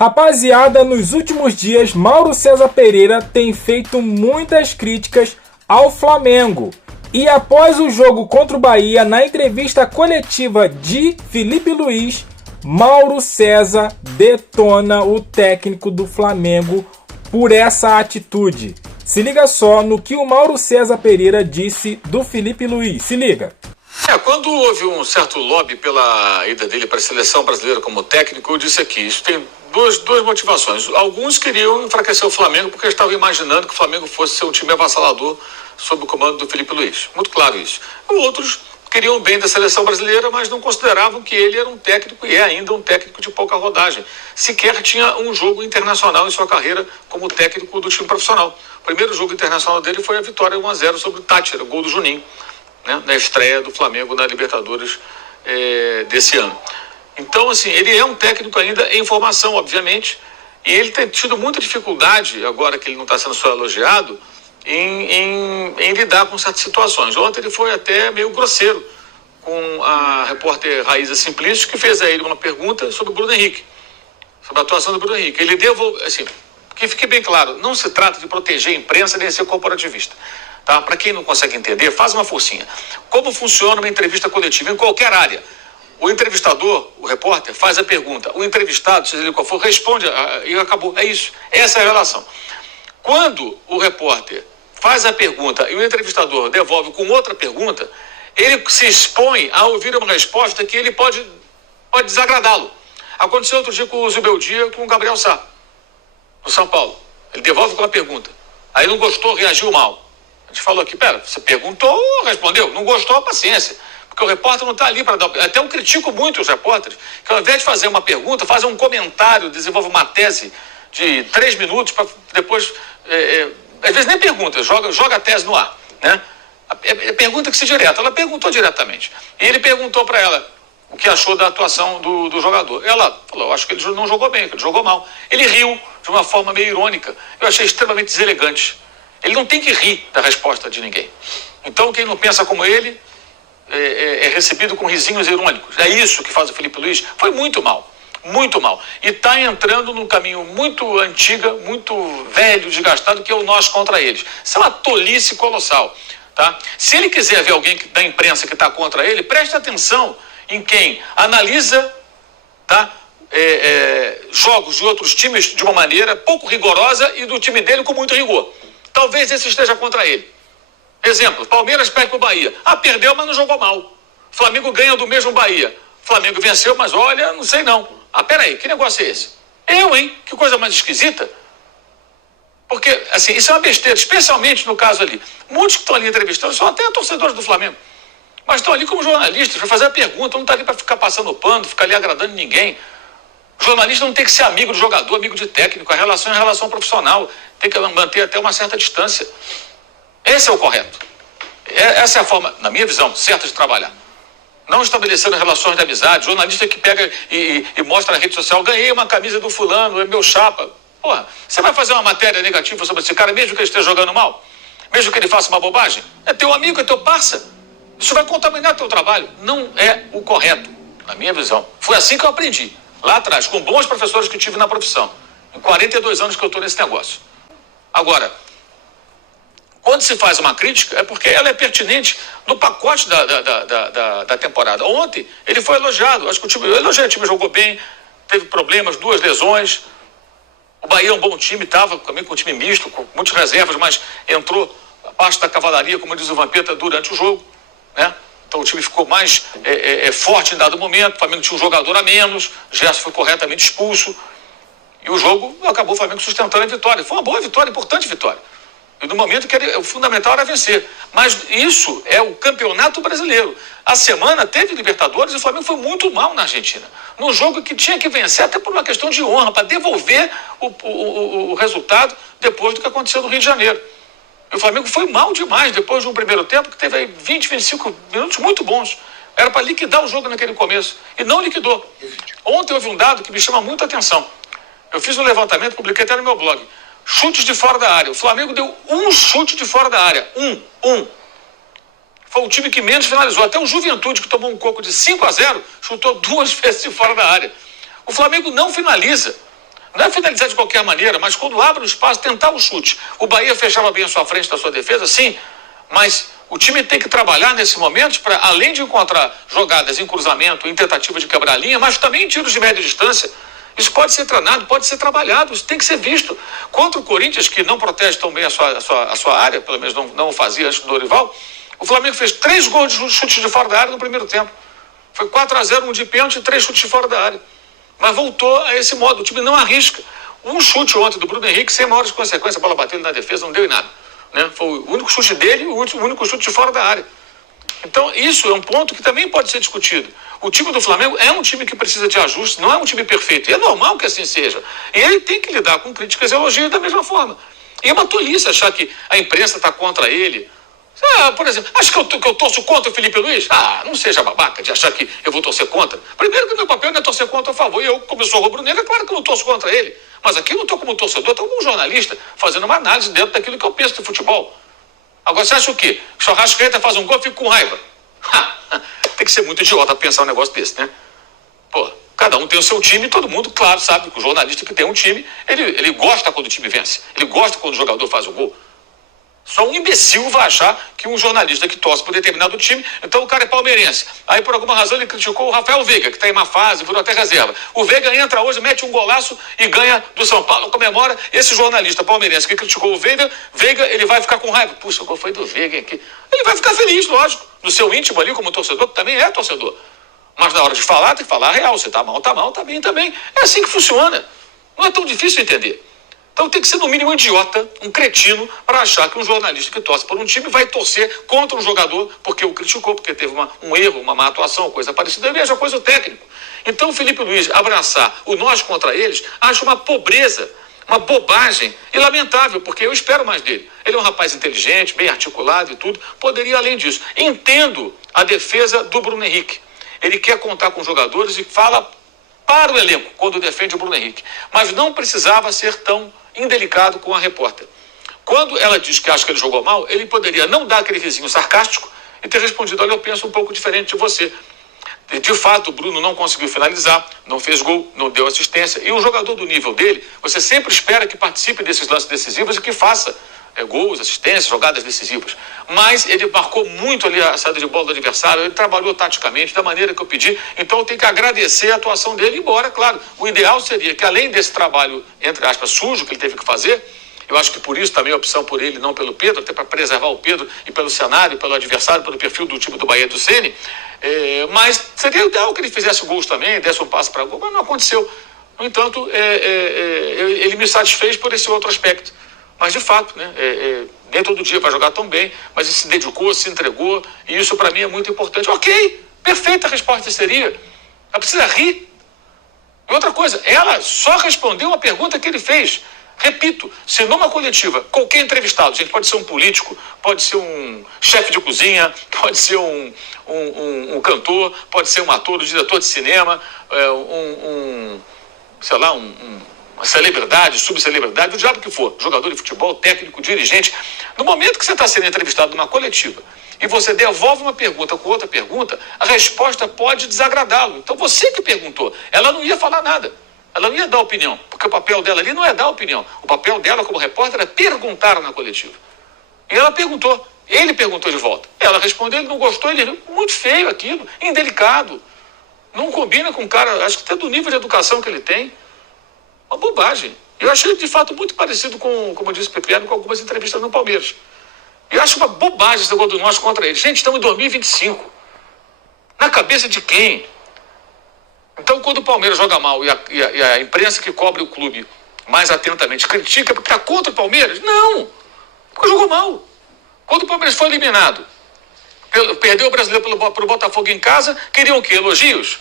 Rapaziada, nos últimos dias, Mauro César Pereira tem feito muitas críticas ao Flamengo. E após o jogo contra o Bahia, na entrevista coletiva de Felipe Luiz, Mauro César detona o técnico do Flamengo por essa atitude. Se liga só no que o Mauro César Pereira disse do Felipe Luiz. Se liga. Quando houve um certo lobby pela ida dele para a seleção brasileira como técnico, eu disse aqui, isso tem duas motivações. Alguns queriam enfraquecer o Flamengo porque estavam imaginando que o Flamengo fosse ser um time avassalador sob o comando do Felipe Luiz. Muito claro isso. Outros queriam o bem da seleção brasileira, mas não consideravam que ele era um técnico e é ainda um técnico de pouca rodagem. Sequer tinha um jogo internacional em sua carreira como técnico do time profissional. O primeiro jogo internacional dele foi a vitória 1-0 sobre o Táchira, o gol do Juninho, né, na estreia do Flamengo na Libertadores desse ano. Então, assim, ele é um técnico ainda em formação, obviamente, e ele tem tido muita dificuldade, agora que ele não está sendo só elogiado, em lidar com certas situações. Ontem ele foi até meio grosseiro com a repórter Raíza Simplício, que fez a ele uma pergunta sobre o Bruno Henrique, sobre a atuação do Bruno Henrique. Ele deu, assim, que fique bem claro, não se trata de proteger a imprensa nem ser corporativista. Tá? Para quem não consegue entender, faz uma forcinha. Como funciona uma entrevista coletiva em qualquer área? O entrevistador, o repórter, faz a pergunta. O entrevistado, seja ele qual for, responde e acabou. É isso. Essa é a relação. Quando o repórter faz a pergunta e o entrevistador devolve com outra pergunta, ele se expõe a ouvir uma resposta que ele pode desagradá-lo. Aconteceu outro dia com o Zubeldia, com o Gabriel Sá, no São Paulo. Ele devolve com uma pergunta. Aí não gostou, reagiu mal. A gente falou aqui, você perguntou, respondeu. Não gostou, paciência. Porque o repórter não está ali para dar... Até eu critico muito os repórteres, que ao invés de fazer uma pergunta, fazem um comentário, desenvolve uma tese de 3 minutos para depois... às vezes nem pergunta, joga a tese no ar, né? Pergunta que se direta. Ela perguntou diretamente. E ele perguntou para ela o que achou da atuação do jogador. Ela falou, acho que ele não jogou bem, que ele jogou mal. Ele riu de uma forma meio irônica. Eu achei extremamente deselegante. Ele não tem que rir da resposta de ninguém. Então, quem não pensa como ele é recebido com risinhos irônicos. É isso que faz o Felipe Luiz. Foi muito mal. Muito mal. E está entrando num caminho muito antigo, muito velho, desgastado, que é o nós contra eles. Isso é uma tolice colossal. Tá? Se ele quiser ver alguém da imprensa que está contra ele, preste atenção em quem analisa, tá? Jogos de outros times de uma maneira pouco rigorosa e do time dele com muito rigor. Talvez esse esteja contra ele. Exemplo, Palmeiras perde para o Bahia. Perdeu, mas não jogou mal. Flamengo ganha do mesmo Bahia. Flamengo venceu, mas olha, não sei não. Peraí, que negócio é esse? Que coisa mais esquisita. Porque, assim, isso é uma besteira, especialmente no caso ali. Muitos que estão ali entrevistando são até torcedores do Flamengo. Mas estão ali como jornalistas, para fazer a pergunta, não está ali para ficar passando pano, ficar ali agradando ninguém. O jornalista não tem que ser amigo do jogador, amigo de técnico. A relação é relação profissional. Tem que manter até uma certa distância. Esse é o correto. Essa é a forma, na minha visão, certa de trabalhar. Não estabelecendo relações de amizade. Jornalista que pega e mostra na rede social, ganhei uma camisa do fulano, é meu chapa. Porra, você vai fazer uma matéria negativa sobre esse cara, mesmo que ele esteja jogando mal? Mesmo que ele faça uma bobagem? É teu amigo, é teu parça. Isso vai contaminar teu trabalho. Não é o correto, na minha visão. Foi assim que eu aprendi, lá atrás, com bons professores que tive na profissão. Em 42 anos que eu estou nesse negócio. Agora, quando se faz uma crítica, é porque ela é pertinente no pacote da temporada. Ontem, ele foi elogiado. Acho que o time jogou bem, teve problemas, 2 lesões. O Bahia é um bom time, estava também com um time misto, com muitas reservas, mas entrou a parte da cavalaria, como diz o Vampeta, durante o jogo, né? Então o time ficou mais forte em dado momento, o Flamengo tinha um jogador a menos, Gerson foi corretamente expulso, e o jogo acabou o Flamengo sustentando a vitória. Foi uma boa vitória, importante vitória. E no momento que o fundamental era vencer. Mas isso é o campeonato brasileiro. A semana teve Libertadores e o Flamengo foi muito mal na Argentina. Num jogo que tinha que vencer, até por uma questão de honra, para devolver o resultado depois do que aconteceu no Rio de Janeiro. E o Flamengo foi mal demais depois de um primeiro tempo que teve aí 20, 25 minutos muito bons. Era para liquidar o jogo naquele começo. E não liquidou. Ontem houve um dado que me chama muita atenção. Eu fiz um levantamento, publiquei até no meu blog. Chutes de fora da área. O Flamengo deu um chute de fora da área. Um. Foi o time que menos finalizou. Até o Juventude, que tomou um coco de 5-0, chutou 2 vezes de fora da área. O Flamengo não finaliza. Não é finalizar de qualquer maneira, mas quando abre o espaço, tentar o chute. O Bahia fechava bem a sua frente da sua defesa, sim, mas o time tem que trabalhar nesse momento para, além de encontrar jogadas em cruzamento, em tentativa de quebrar a linha, mas também em tiros de média distância. Isso pode ser treinado, pode ser trabalhado, isso tem que ser visto. Contra o Corinthians, que não protege tão bem a sua área, pelo menos não o fazia antes do Dorival, o Flamengo fez 3 gols de chutes de fora da área no primeiro tempo. Foi 4-0, um de pênalti e 3 chutes de fora da área. Mas voltou a esse modo, o time não arrisca. Um chute ontem do Bruno Henrique, sem maiores consequências, a bola batendo na defesa, não deu em nada. Né? Foi o único chute dele e o único chute de fora da área. Então, isso é um ponto que também pode ser discutido. O time do Flamengo é um time que precisa de ajuste, não é um time perfeito. E é normal que assim seja. E ele tem que lidar com críticas e elogios da mesma forma. E é uma tolice achar que a imprensa está contra ele. Por exemplo, acho que eu torço contra o Felipe Luiz? Não seja babaca de achar que eu vou torcer contra. Primeiro que o meu papel não é torcer contra ou a favor. E eu, como eu sou rubro-negro, é claro que eu não torço contra ele. Mas aqui eu não estou como torcedor, estou como jornalista, fazendo uma análise dentro daquilo que eu penso de futebol. Agora, você acha o quê? Que o Arrascaeta faz um gol e fica com raiva? Tem que ser muito idiota pensar um negócio desse, né? Pô, cada um tem o seu time e todo mundo, claro, sabe que o jornalista que tem um time, ele gosta quando o time vence. Ele gosta quando o jogador faz o gol. Só um imbecil vai achar que um jornalista que torce por determinado time, então o cara é palmeirense. Aí, por alguma razão, ele criticou o Rafael Veiga, que está em uma fase, virou até reserva. O Veiga entra hoje, mete um golaço e ganha do São Paulo, comemora. Esse jornalista palmeirense que criticou o Veiga, ele vai ficar com raiva. Puxa, o gol foi do Veiga aqui. Ele vai ficar feliz, lógico, no seu íntimo ali, como torcedor, que também é torcedor. Mas na hora de falar, tem que falar a real. Você tá mal, tá bem também. É assim que funciona. Não é tão difícil entender. Então tem que ser, no mínimo, um idiota, um cretino, para achar que um jornalista que torce por um time vai torcer contra um jogador porque o criticou, porque teve um erro, uma má atuação, coisa parecida. E a mesma coisa o técnico. Então o Felipe Luiz abraçar o nós contra eles, acho uma pobreza, uma bobagem e lamentável, porque eu espero mais dele. Ele é um rapaz inteligente, bem articulado e tudo, poderia ir além disso. Entendo a defesa do Bruno Henrique. Ele quer contar com jogadores e fala para o elenco quando defende o Bruno Henrique. Mas não precisava ser tão indelicado com a repórter. Quando ela diz que acha que ele jogou mal, ele poderia não dar aquele risinho sarcástico e ter respondido: olha, eu penso um pouco diferente de você. De fato, o Bruno não conseguiu finalizar, não fez gol, não deu assistência. E um jogador do nível dele, você sempre espera que participe desses lances decisivos e que faça gols, assistências, jogadas decisivas. Mas ele marcou muito ali a saída de bola do adversário, ele trabalhou taticamente da maneira que eu pedi. Então eu tenho que agradecer a atuação dele, embora, claro, o ideal seria que, além desse trabalho, entre aspas, sujo que ele teve que fazer, eu acho que por isso também a opção por ele, não pelo Pedro, até para preservar o Pedro e pelo cenário, pelo adversário, pelo perfil do time do Bahia do Ceni, mas seria ideal que ele fizesse gols também, desse um passo para gol, mas não aconteceu. No entanto, ele me satisfez por esse outro aspecto. Mas, de fato, né, nem todo dia vai jogar tão bem, mas ele se dedicou, se entregou, e isso para mim é muito importante. Ok, perfeita a resposta seria. Ela precisa rir. E outra coisa, ela só respondeu a pergunta que ele fez. Repito, se numa coletiva, qualquer entrevistado, gente, pode ser um político, pode ser um chefe de cozinha, pode ser um cantor, pode ser um ator, um diretor de cinema, uma celebridade, subcelebridade, o diabo que for, jogador de futebol, técnico, dirigente. No momento que você está sendo entrevistado numa coletiva e você devolve uma pergunta com outra pergunta, a resposta pode desagradá-lo. Então você que perguntou, ela não ia falar nada, ela não ia dar opinião, porque o papel dela ali não é dar opinião. O papel dela como repórter é perguntar na coletiva. E ela perguntou, ele perguntou de volta. Ela respondeu, ele não gostou, ele muito feio aquilo, indelicado. Não combina com o cara, acho que até do nível de educação que ele tem. Uma bobagem. Eu achei, de fato, muito parecido com, como disse o Pepe, com algumas entrevistas no Palmeiras. Eu acho uma bobagem esse negócio do nós contra eles. Gente, estamos em 2025. Na cabeça de quem? Então, quando o Palmeiras joga mal e a imprensa que cobre o clube mais atentamente critica porque está contra o Palmeiras? Não! Porque jogou mal. Quando o Palmeiras foi eliminado, perdeu o brasileiro para o Botafogo em casa, queriam o quê? Elogios?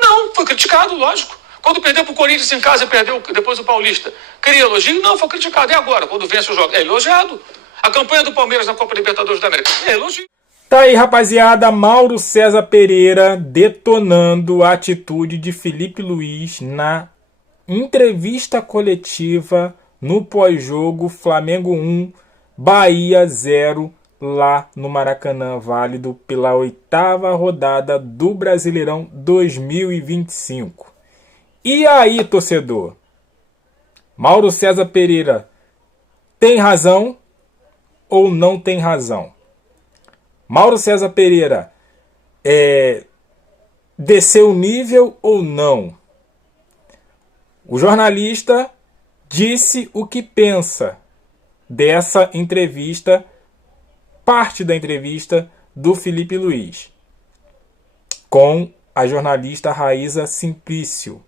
Não, foi criticado, lógico. Quando perdeu para o Corinthians em casa e perdeu depois o Paulista, queria elogio? Não, foi criticado. E agora, quando vence o jogo? É elogiado. A campanha do Palmeiras na Copa Libertadores da América é elogio. Tá aí, rapaziada, Mauro César Pereira detonando a atitude de Felipe Luiz na entrevista coletiva no pós-jogo Flamengo 1, Bahia 0, lá no Maracanã, válido pela 8ª rodada do Brasileirão 2025. E aí, torcedor? Mauro César Pereira tem razão ou não tem razão? Mauro César Pereira desceu o nível ou não? O jornalista disse o que pensa dessa entrevista, parte da entrevista do Felipe Luiz com a jornalista Raíza Simplício.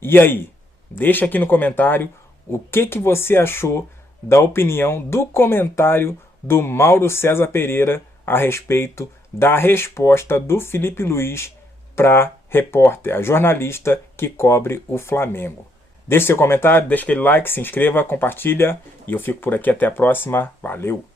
E aí? Deixa aqui no comentário o que você achou da opinião do comentário do Mauro César Pereira a respeito da resposta do Felipe Luiz para a repórter, a jornalista que cobre o Flamengo. Deixe seu comentário, deixe aquele like, se inscreva, compartilha e eu fico por aqui até a próxima. Valeu!